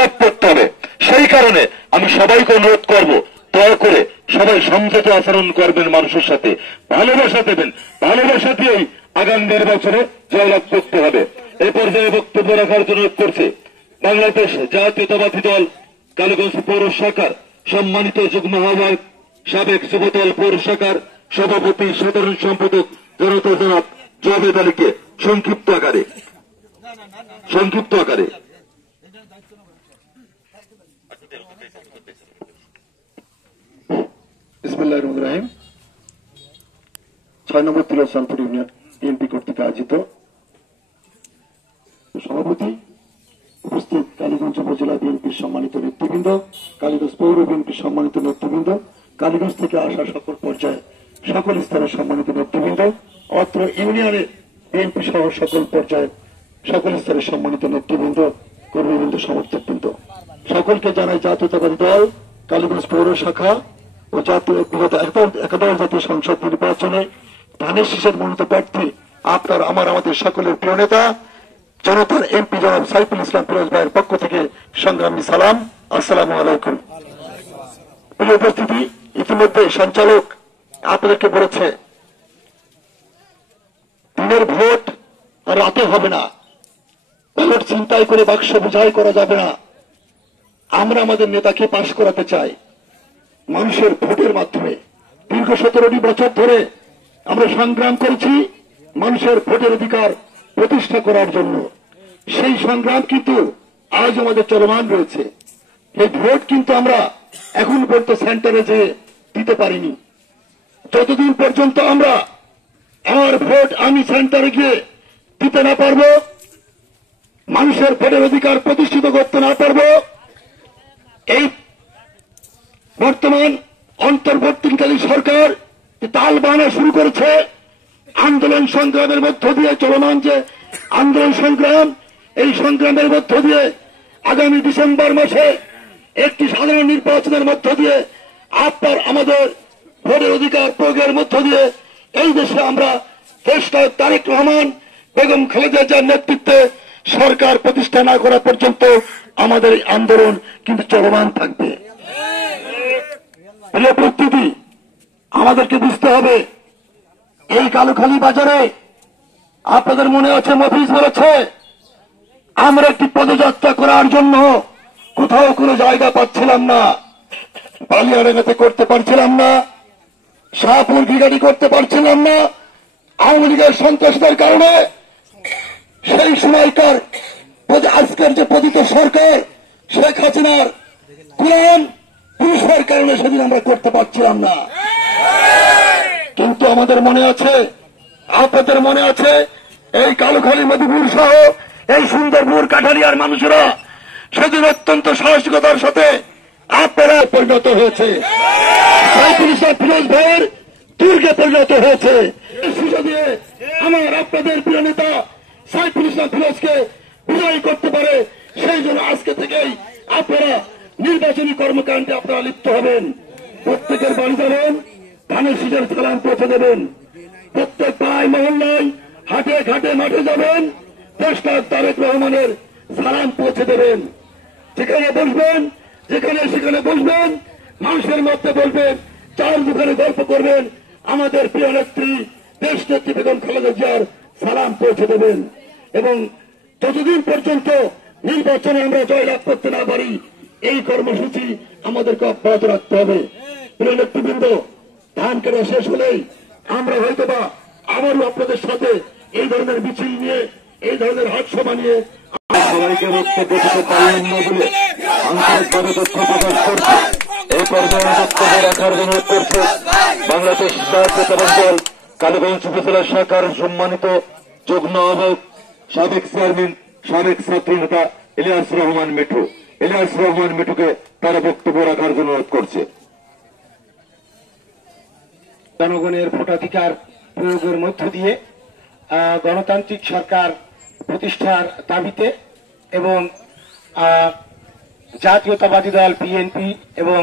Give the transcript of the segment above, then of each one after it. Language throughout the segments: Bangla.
জয়লাভ করতে হবে। সেই কারণে আমি সবাইকে অনুরোধ করব, দয়া করে সবাই সংযত আচরণ করবেন, মানুষের সাথে ভালোবাসা দেবেন। ভালোবাসা দিয়েই আগামী নির্বাচনে জয়লাভ করতে হবে। এই পর্যায়ে বক্তব্য রাখার জন্য করছে বাংলাদেশ জাতীয়তাবাদী দল কালীগঞ্জ পৌর শাখার সম্মানিত যুগ্ম আহ্বায়ক, সাবেক যুবদল পৌর শাখার সভাপতি, সাধারণ সম্পাদক জনতা জনাব জাভেদ আলীকে সংক্ষিপ্ত আকারে বিসমিল্লাহির রহমানির রহিম। 6 নম্বর তিলাসনপুর ইউনিয়ন বিএনপি কর্তৃক আয়োজিত সভাপতি, উপস্থিত কালীগঞ্জ উপজেলা বিএনপির সম্মানিত নেতৃবৃন্দ, কালীগঞ্জ পৌর বিএনপির সম্মানিত নেতৃবৃন্দ, কালীগঞ্জ থেকে আসা সকল পর্যায়ে সকল স্তরের সম্মানিত নেতৃবৃন্দ, অত্র ইউনিয়নের বিএনপি সহ সকল পর্যায়ে সকল স্তরের সম্মানিত নেতৃবৃন্দ, কর্মীবৃন্দ, সমর্থকবৃন্দ, সকলকে জানাই জাতীয়তাবাদী দল কালীগঞ্জ পৌর শাখা ও জাতীয় বিগত একাদশ জাতীয় সংসদ নির্বাচনে ধানের শীষের মনোনীত প্রার্থী আপনার আমাদের সকলের প্রিয় নেতা জনতার এমপি জনাব সাইফুল ইসলাম ফিরোজ ভাইয়ের পক্ষ থেকে সংগ্রামী সালাম। আসসালামু আলাইকুম। প্রিয় উপস্থিতি, ইতিমধ্যে সঞ্চালক আপনাদেরকে বলেছে দিনের ভোট রাতে হবে না, ভোট চিন্তাই করে বাক্স বোঝাই করা যাবে না। আমরা আমাদের নেতাকে পাশ করাতে চাই মানুষের ভোটের মাধ্যমে। দীর্ঘ 17টি বছর ধরে আমরা সংগ্রাম করেছি মানুষের ভোটের অধিকার প্রতিষ্ঠা করার জন্য। সেই সংগ্রাম কিন্তু আজ আমাদের চলমান রয়েছে। এই ভোট কিন্তু আমরা এখন পর্যন্ত সেন্টারে যেয়ে দিতে পারিনি। যতদিন পর্যন্ত আমরা আমার ভোট আমি সেন্টারে গিয়ে দিতে না পারবো, মানুষের ভোটের অধিকার প্রতিষ্ঠিত করতে না পারবো, এই বর্তমান অন্তর্বর্তীকালীন সরকার তাল বাহানা শুরু করেছে আন্দোলন সংগ্রামের মধ্য দিয়ে, চলমান যে আন্দোলন সংগ্রাম, এই সংগ্রামের মধ্য দিয়ে আগামী ডিসেম্বর মাসে একটি সাধারণ নির্বাচনের মধ্য দিয়ে আপনার আমাদের ভোটের অধিকার প্রয়োগের মধ্য দিয়ে এই দেশে আমরা দেশটা তারেক রহমান বেগম খালেদা জিয়ার নেতৃত্বে সরকার প্রতিষ্ঠা না করা পর্যন্ত আমাদের এই আন্দোলন কিন্তু চলমান থাকবে। প্রিয় উপস্থিতি, আমাদেরকে বুঝতে হবে এই কালুখালী বাজারে আপনাদের মনে আছে মফিজ বলেছে আমরা একটি পদযাত্রা করার জন্য কোথাও কোনো জায়গা পাচ্ছিলাম না, বালিয়াডাঙ্গাতে করতে পারছিলাম না, শাহপুর গিগাড়ি করতে পারছিলাম না আওয়ামী লীগের সন্ত্রাসীদের কারণে। সেই সময়কার আজকের যে পতিত সরকার শেখ হাসিনার গোলাম পুলিশের কারণে সেদিন আমরা করতে পারছিলাম না। কিন্তু আমাদের মনে আছে, আপনাদের মনে আছে, এই কালুখালী মধুপুর সহ এই সুন্দরপুর কাঠারিয়ার মানুষেরা সেদিন অত্যন্ত সাহসিকতার সাথে আপনারা পরিণত হয়েছে, সাইফুল ইসলাম ফিরোজ ভাইয়ের দুর্গে পরিণত হয়েছে। সুযোগ দিয়ে আমার আপনাদের প্রিয় নেতা সাইফুল ইসলাম ফিরোজকে বিজয়ী করতে পারে, সেই জন্য আজকে থেকেই আপনারা নির্বাচনী কর্মকাণ্ডে আপনারা লিপ্ত হবেন। প্রত্যেকের বাড়ি যাবেন, ধানের শীষের সালাম পৌঁছে দেবেন। প্রত্যেক পাড়ায় মহল্লায়, হাটে ঘাটে মাঠে যাবেন, দেশটা তারেক রহমানের সালাম পৌঁছে দেবেন। যেখানে বসবেন, যেখানে সেখানে বসবেন, মানুষের মধ্যে বলবেন, চার দোকানে গল্প করবেন, আমাদের প্রিয় নেত্রী দেশ নেত্রী বেগম খালেদা জিয়ার সালাম পৌঁছে দেবেন। এবং যতদিন পর্যন্ত নির্বাচনে আমরা জয়লাভ করতে না পারি এই কর্মসূচি আমাদেরকে অব্যাহত রাখতে হবে। প্রিয় নেতৃবৃন্দ, ধান কেনা শেষ হলেই আমরা হয়তোবা আবারও আপনাদের সাথে এই ধরনের মিছিল নিয়ে, এই ধরনের হাটসভা নিয়ে সবাইকে বক্তব্য দিতে পারলেন না বলে আন্তরিকভাবে দুঃখ প্রকাশ করছে। এই পর্যায়ে বক্তব্য রাখার অনুরোধ করছে বাংলাদেশ জাতীয়তাবাদী দল কালীগঞ্জ উপজেলা শাখার সম্মানিত যুগ্ম আহ্বায়ক, সাবেক চেয়ারম্যান, সাবেক ছাত্র নেতা ইলিয়াস রহমান মিঠু। ইলিয়াস রহমান মিঠুকে তারা বক্তব্য রাখার জন্য অনুরোধ করছে। জনগণের ভোটাধিকার প্রয়োগের মধ্য দিয়ে গণতান্ত্রিক সরকার প্রতিষ্ঠার দাবিতে এবং জাতীয়তাবাদী দল বিএনপি এবং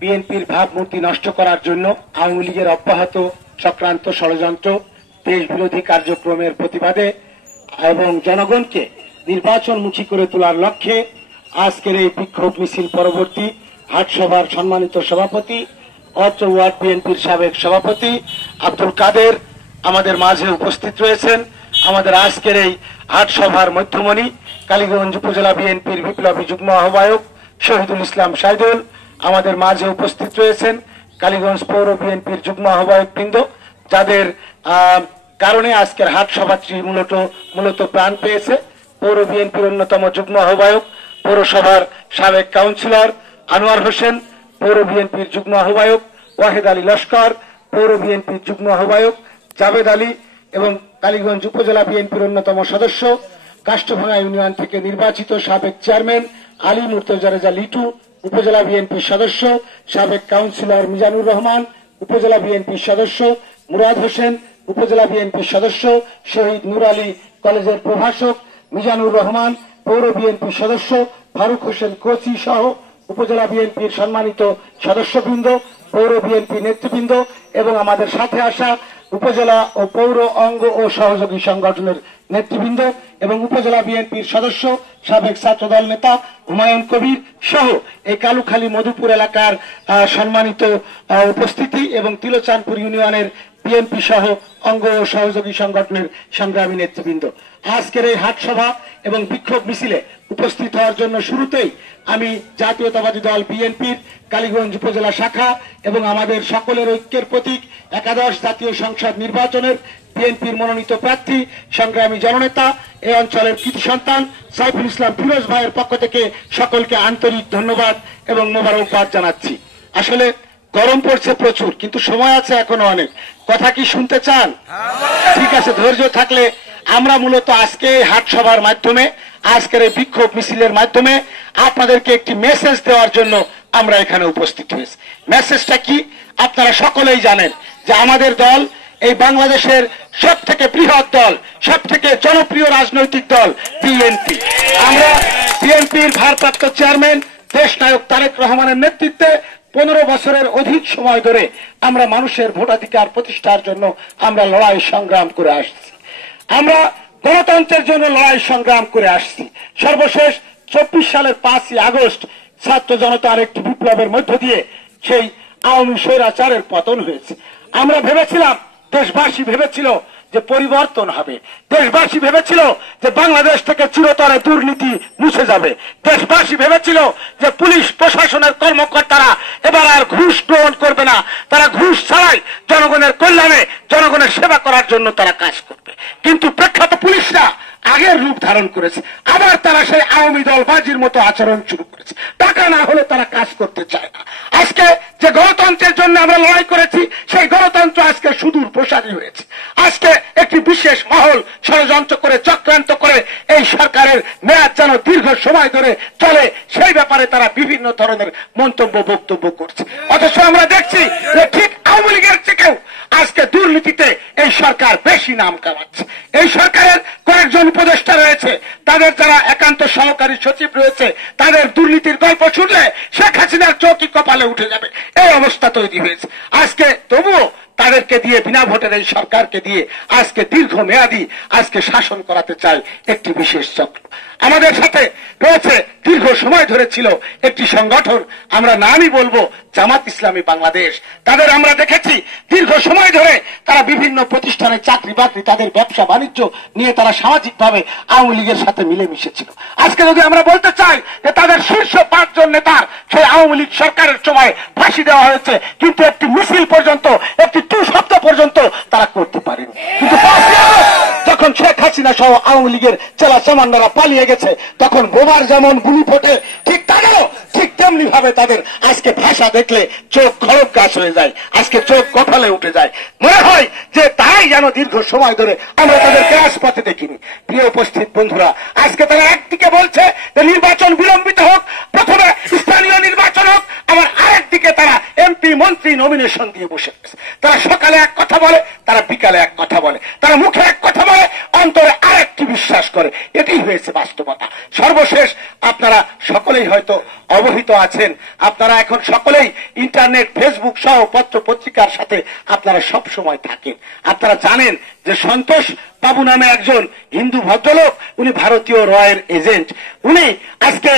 বিএনপির ভাবমূর্তি নষ্ট করার জন্য আওয়ামী লীগের অব্যাহত চক্রান্ত, ষড়যন্ত্র, দেশ বিরোধী কার্যক্রমের প্রতিবাদে এবং জনগণকে নির্বাচনমুখী করে তোলার লক্ষ্যে আজকের এই বিক্ষোভ মিছিল পরবর্তী হাটসভার সম্মানিত সভাপতি অত্র ওয়ার্ড বিএনপির সাবেক সভাপতি আব্দুল কাদের আমাদের মাঝে উপস্থিত রয়েছেন। আমাদের আজকের এই হাটসভার মধ্যমণি কালীগঞ্জ উপজেলা বিএনপির বিপ্লবী যুগ্ম আহ্বায়ক শহীদুল ইসলাম সাইদুল আমাদের মাঝে উপস্থিত রয়েছেন। কালীগঞ্জ পৌর বিএনপির যুগ্ম আহ্বায়ক বৃন্দ, যাদের কারণে আজকের হাটসভাটি মূলত প্রাণ পেয়েছে। পৌর বিএনপির অন্যতম যুগ্ম আহ্বায়ক পৌরসভার সাবেক কাউন্সিলর আনোয়ার হোসেন, পৌর বিএনপির যুগ্ম আহ্বায়ক ওয়াহেদ আলী লস্কর, পৌর বিএনপির যুগ্ম আহ্বায়ক জাভেদ আলী এবং কালীগঞ্জ উপজেলা বিএনপির অন্যতম সদস্য কাষ্ঠভাঙা ইউনিয়ন থেকে নির্বাচিত সাবেক চেয়ারম্যান আলী মুর্তজা রেজা লিটু, উপজেলা বিএনপির সদস্য সাবেক কাউন্সিলর মিজানুর রহমান, উপজেলা বিএনপির সদস্য মুরাদ হোসেন, উপজেলা বিএনপির সদস্য শহীদ নূর আলী কলেজের প্রভাষক মিজানুর রহমান, পৌর বিএনপির সদস্য ফারুক হোসেন কোচি সহ উপজেলা বিএনপির সম্মানিত সদস্যবৃন্দ, পৌর বিএনপি নেতৃবৃন্দ এবং আমাদের সাথে আসা উপজেলা ও পৌর অঙ্গ ও সহযোগী সংগঠনের নেতৃবৃন্দ এবং উপজেলা বিএনপির সদস্য সাবেক ছাত্রদল নেতা হুমায়ুন কবির সহ এই কালুখালী মধুপুর এলাকার সম্মানিত উপস্থিতি এবং তিলোচানপুর ইউনিয়নের বিএনপি সহ অঙ্গ ও সহযোগী সংগঠনের সংগ্রামী নেতৃবৃন্দ, আজকের এই হাটসভা এবং বিক্ষোভ মিছিলে উপস্থিত হওয়ার জন্য শুরুতেই আমি জাতীয়তাবাদী দল বিএনপির কালীগঞ্জ উপজেলা শাখা এবং আমাদের সকলের ঐক্যের প্রতীক একাদশ জাতীয় সংসদ নির্বাচনের বিএনপির মনোনীত প্রার্থী সংগ্রামী জননেতা এই অঞ্চলের কৃতি সন্তান সাইফুল ইসলাম ফিরোজ ভাইয়ের পক্ষ থেকে সকলকে আন্তরিক ধন্যবাদ এবং মোবারকবাদ জানাচ্ছি। আসলে গরম পড়ছে প্রচুর, কিন্তু সময় আছে এখনো অনেক। কথা কি শুনতে চান? ঠিক আছে, ধৈর্য থাকলে আমরা মূলত আজকে হাট সভার মাধ্যমে আজকের এই বিক্ষোভ মিছিলের মাধ্যমে আপনাদেরকে একটি মেসেজ দেওয়ার জন্য আমরা এখানে উপস্থিত হয়েছি। মেসেজটা কি আপনারা সকলেই জানেন যে আমাদের দল এই বাংলাদেশের সব থেকে বৃহৎ দল, সব থেকে জনপ্রিয় রাজনৈতিক দল বিএনপি। আমরা বিএনপির ভারপ্রাপ্ত চেয়ারম্যান দেশনায়ক তারেক রহমানের নেতৃত্বে 15 বছরের অধিক সময় ধরে আমরা মানুষের ভোটাধিকার প্রতিষ্ঠার জন্য আমরা লড়াই সংগ্রাম করে আসছি। আমরা গণতন্ত্রের জন্য লড়াই সংগ্রাম করে আসছি। সর্বশেষ 24 সালের 5ই আগস্ট ছাত্র জনতার একটি বিপ্লবের মধ্য দিয়ে সেই আওয়ামী স্বৈরাচারের পতন হয়েছে। আমরা ভেবেছিলাম, দেশবাসী ভেবেছিল যে পরিবর্তন হবে, দেশবাসী ভেবেছিল যে বাংলাদেশ থেকে চিরতরে দুর্নীতি মুছে যাবে, দেশবাসী ভেবেছিল যে পুলিশ প্রশাসনের কর্মকর্তারা এবার আর ঘুষ গ্রহণ করবে না, তারা ঘুষ ছাড়াই জনগণের কল্যাণে জনগণের সেবা করার জন্য তারা কাজ করবে। কিন্তু প্রখ্যাত পুলিশরা আগের রূপ ধারণ করেছে, আবার তারা সেই আওয়ামী দলবাজির মতো আচরণ শুরু করেছে। টাকা না হলে তারা কাজ করতে চায় না। আজকে যে গণতন্ত্রের জন্য আমরা লড়াই করেছি সেই গণতন্ত্র আজকে সুদূর প্রসারী হয়েছে। আজকে একটি বিশেষ মহল ষড়যন্ত্র করে চক্রান্ত করে এই সরকারের মেয়াদ যেন দীর্ঘ সময় ধরে চলে সেই ব্যাপারে তারা বিভিন্ন ধরনের মন্তব্য বক্তব্য করছে। অথচ আমরা দেখছি যে ঠিক আওয়ামী লীগের থেকেও আজকে দুর্নীতিতে এই সরকার বেশি নাম কামাচ্ছে। এই সরকারের কয়েকজন উপদেষ্টা রয়েছে, তাদের যারা একান্ত সহকারী সচিব রয়েছে, তাদের দুর্নীতির গল্প শুনলে শেখ হাসিনার চৌকি কপালে উঠে যাবে, এই অবস্থা তৈরি হয়েছে। আজকে তবুও তাদেরকে দিয়ে, বিনা ভোটের এই সরকারকে দিয়ে আজকে দীর্ঘ মেয়াদী আজকে শাসন করাতে চায় একটি বিশেষ চক্র। আমাদের সাথে রয়েছে দীর্ঘ সময় ধরে ছিল একটি সংগঠন, আমরা নামই বলবো জামাত ইসলামী বাংলাদেশ। তাদের আমরা দেখেছি দীর্ঘ সময় ধরে তারা বিভিন্ন প্রতিষ্ঠানে চাকরি বাকরি, তাদের ব্যবসা বাণিজ্য নিয়ে তারা সামাজিকভাবে আওয়ামী লীগের সাথে মিলেমিশে ছিল। আজকে যদি আমরা বলতে চাই যে তাদের শীর্ষ 5 জন নেতার সেই আওয়ামী লীগ সরকারের সময় ফাঁসি দেওয়া হয়েছে, কিন্তু একটি মিছিল পর্যন্ত, একটি টু শব্দ পর্যন্ত তারা করতে পারেনি। কিন্তু যখন শেখ হাসিনা সহ আওয়ামী লীগের চেলা চামান্ডারা পালিয়ে গেছে, তখন বোমার যেমন গুলি ফোটে ঠিক তাদেরও ঠিক তেমনি ভাবে তাদের আজকে ভাষা দেখলে চোখ খড়গ গাছ হয়ে যায়, আজকে চোখ কপালে উঠে যায়। মনে হয় যে তাই যেন দীর্ঘ সময় ধরে আমরা তাদেরকে রাজপথে দেখিনি। প্রিয় উপস্থিত বন্ধুরা, আজকে তারা একদিকে বলছে যে নির্বাচন বিলম্বিত হোক, প্রথমে স্থানীয় নির্বাচন হোক, আবার আরেকদিকে তারা এমপি মন্ত্রী নমিনেশন দিয়ে বসে গেছে। তারা সকালে এক কথা বলে, তারা বিকালে এক কথা বলে, তারা মুখে এক কথা বলে, অন্তরে আরেকটি বিশ্বাস করে। এটাই হয়েছে বাস্তবতা। সর্বশেষ আপনারা সকলেই হয়তো অবহিত আছেন, আপনারা এখন সকলেই ইন্টারনেট, ফেসবুক সহ পত্র পত্রিকার সাথে আপনারা সব সময় থাকেন। আপনারা জানেন যে সন্তোষ বাবু নামে একজন হিন্দু ভদ্রলোক, উনি ভারতীয় রয়ের এজেন্ট। উনি আজকে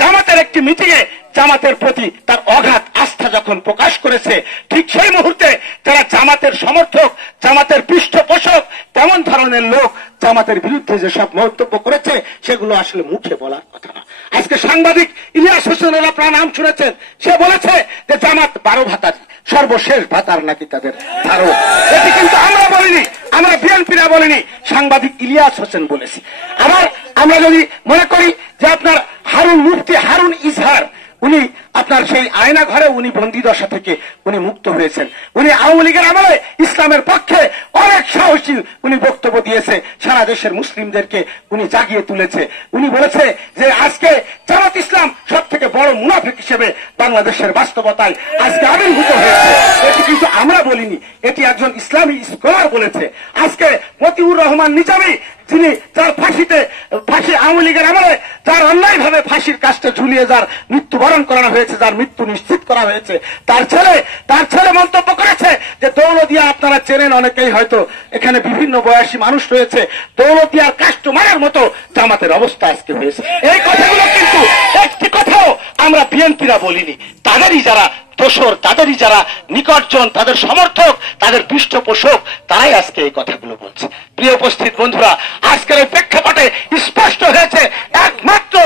জামাতের একটি মিটিংয়ে জামাতের প্রতি তার অগাধ আস্থা যখন প্রকাশ করেছে, ঠিক সেই মুহূর্তে যারা জামাতের সমর্থক, জামাতের পৃষ্ঠপোষক, তেমন ধরনের লোক জামাতের বিরুদ্ধে যেসব মন্তব্য করেছে সেগুলো আসলে মুখে বলার কথা না। আজকে সাংবাদিক ইলিয়াস হোসেনের আপনার নাম শুনেছেন, সে বলেছে যে জামাত 12 ভাতার সর্বশেষ ভাতার নাকি তাদের ধারো। এটি কিন্তু আমরা বলিনি, আমরা বিএনপিরা বলিনি, সাংবাদিক ইলিয়াস হোসেন বলেছি। আবার আমরা যদি মনে করি যে আপনার হারুন মুফতি হারুন ইজহার, উনি আপনার সেই আয়না ঘরে উনি বন্দী দশা থেকে উনি মুক্ত হয়েছেন। উনি আওয়ামী লীগের আমলে ইসলামের পক্ষে অনেক সাহসী উনি বক্তব্য দিয়েছে, সারা দেশের মুসলিমদেরকে উনি জাগিয়ে তুলেছে। উনি বলেছে যে আজকে জামাত ইসলাম সব থেকে বড় মুনাফিক হিসেবে বাংলাদেশের বাস্তবতায় আজকে আবির্ভূত হয়েছে। এটি কিন্তু আমরা বলিনি, এটি একজন ইসলামী স্কলার বলেছে। আজকে মতিউর রহমান নিজামী, যিনি যার ফাঁসি আওয়ামী লীগের আমলে যার অন্যায়ভাবে ফাঁসির কাজটা ঝুলিয়ে যার মৃত্যুবরণ করানো হয়েছে, যার মৃত্যু নিশ্চিত করা হয়েছে, তার ছেলে মন্তব্য করেছে যে দৌলতদিয়া আপনারা চেনেন অনেকেই, হয়তো এখানে বিভিন্ন বয়সী মানুষ রয়েছে, দৌলতদিয়ার কাস্টমারের মতো জামাতের অবস্থা আজকে হয়েছে। এই কথাগুলো কিন্তু একটি কথাও আমরা বিএনপিরা বলিনি। তাদেরই যারা দোসর, তাদেরই যারা নিকটজন, তাদের সমর্থক, তাদের পৃষ্ঠপোষক, তারাই আজকে এই কথাগুলো বলছে। প্রিয় উপস্থিত বন্ধুরা, আজকের এই প্রেক্ষাপটে স্পষ্ট হয়েছে একমাত্র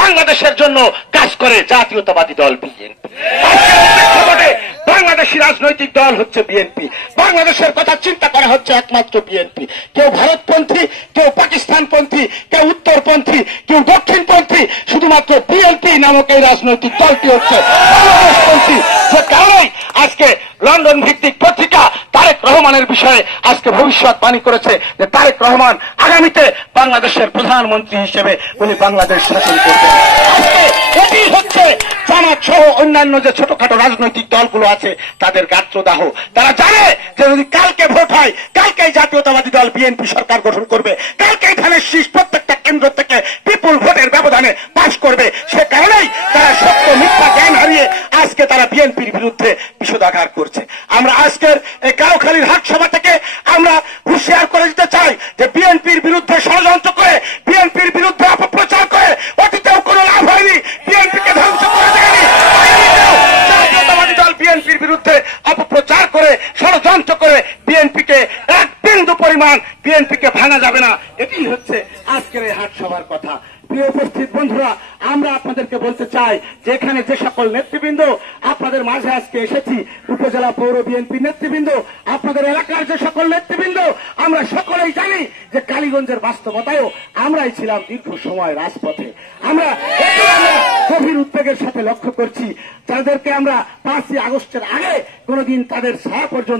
বাংলাদেশের জন্য কাজ করে জাতীয়তাবাদী দল বিএনপি। আজকের এই প্রেক্ষাপটে বাংলাদেশী রাজনৈতিক দল হচ্ছে বিএনপি। বাংলাদেশের কথা চিন্তা করা হচ্ছে একমাত্র বিএনপি। কেউ ভারতপন্থী, কেউ পাকিস্তানপন্থী, কেউ উত্তরপন্থী, কেউ দক্ষিণপন্থী, শুধুমাত্র বিএনপি নামক এই রাজনৈতিক দলটি হচ্ছে বাংলাদেশপন্থী। যে কারণেই আজকে লন্ডন ভিত্তিক পত্রিকা তারেক রহমানের বিষয়ে আজকে ভবিষ্যৎবাণী করেছে যে তারেক রহমান আগামীতে বাংলাদেশের প্রধানমন্ত্রী হিসেবে উনি বাংলাদেশ শাসন করবেন। আজকে এটি হচ্ছে জামাত সহ অন্যান্য যে ছোটখাটো রাজনৈতিক দলগুলো আছে তাদের গাত্রদাহ। তারা জানে যে যদি কালকে ভোট হয়, কালকেই জাতীয়তাবাদী দল বিএনপি সরকার গঠন করবে, কালকেই ধানের শীষ প্রত্যেকটা কেন্দ্র থেকে বিপুল ভোটের ব্যবধানে পাশ করবে। সে কারণেই তারা সত্য মিথ্যা জ্ঞান হারিয়ে আজকে তারা বিএনপির বিরুদ্ধে বিষোদাঘাত করছে। আমরা আজকের এই কাউখালীর হাট সভা থেকে আমরা হুঁশিয়ার করে দিতে চাই যে বিএনপির বিরুদ্ধে ষড়যন্ত্র করে, বিএনপির বিরুদ্ধে অপপ্রচার করে অতীতেও কোনো লাভ হয়নি, বিএনপিকে ধ্বংস করে দেয়নি। জাতীয়তাবাদী দল বিএনপির বিরুদ্ধে অপপ্রচার করে, ষড়যন্ত্র করে বিএনপিকে এক বিন্দু পরিমাণ বিএনপিকে ভাঙা যাবে না। এটি হচ্ছে আজকের এই হাট সভার কথা। প্রিয় উপস্থিত বন্ধুরা, আমরা আপনাদেরকে বলতে চাই যে এখানে যে সকল নেতৃবৃন্দ আপনাদের মাঝে আজকে এসেছি, উপজেলা পৌর বিএনপি নেতৃবৃন্দ, আপনাদের এলাকার যে সকল নেতৃবৃন্দ, আমরা সকলেই জানি যে কালীগঞ্জের বাস্তবতায়ও আমরাই ছিলাম দীর্ঘ সময় রাজপথে। আমরা গভীর উদ্বেগের সাথে লক্ষ্য করছি যাদেরকে আমরা 5ই আগস্টের আগে কোনোদিন তাদের ছায়া পর্যন্ত